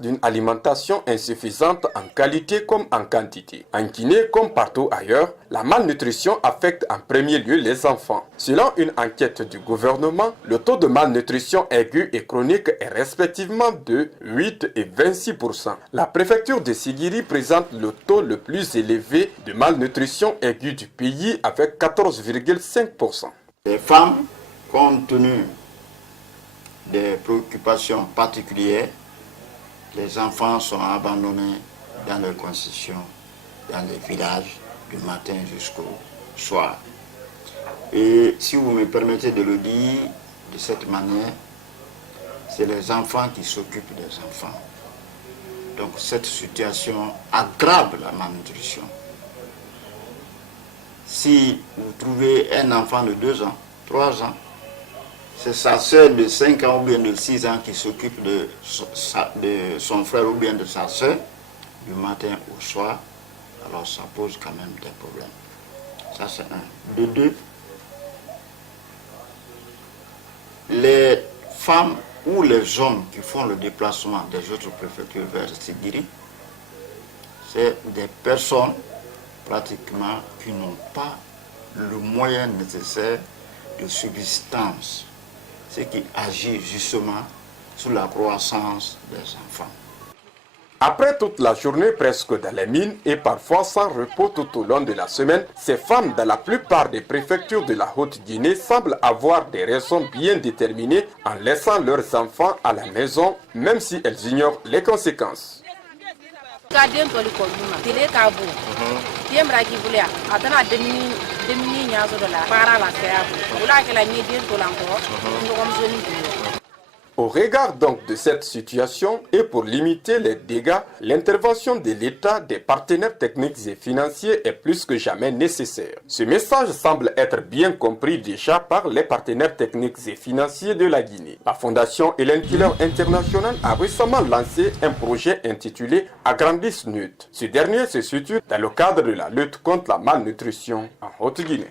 d'une alimentation insuffisante en qualité comme en quantité. En Guinée, comme partout ailleurs, la malnutrition affecte en premier lieu les enfants. Selon une enquête du gouvernement, le taux de malnutrition aiguë et chronique est respectivement de 8 et 26%. La préfecture de Sigiri présente le taux le plus élevé de malnutrition aiguë du pays avec 14,5%. Les femmes, compte tenu des préoccupations particulières, les enfants sont abandonnés dans leurs concessions, dans les villages, du matin jusqu'au soir. Et si vous me permettez de le dire de cette manière, c'est les enfants qui s'occupent des enfants. Donc cette situation aggrave la malnutrition. Si vous trouvez un enfant de 2 ans, 3 ans, c'est sa soeur de 5 ans ou bien de 6 ans qui s'occupe de son frère ou bien de sa soeur, du matin au soir, alors ça pose quand même des problèmes. Ça c'est un. De 2, les femmes ou les hommes qui font le déplacement des autres préfectures vers Sigiri, c'est des personnes pratiquement qui n'ont pas le moyen nécessaire de subsistance, ce qui agit justement sur la croissance des enfants. Après toute la journée presque dans les mines et parfois sans repos tout au long de la semaine, ces femmes dans la plupart des préfectures de la Haute-Guinée semblent avoir des raisons bien déterminées en laissant leurs enfants à la maison, même si elles ignorent les conséquences. Au regard donc de cette situation et pour limiter les dégâts, l'intervention de l'État, des partenaires techniques et financiers est plus que jamais nécessaire. Ce message semble être bien compris déjà par les partenaires techniques et financiers de la Guinée. La Fondation Helen Keller International a récemment lancé un projet intitulé Agrandis NUT. Ce dernier se situe dans le cadre de la lutte contre la malnutrition en Haute-Guinée.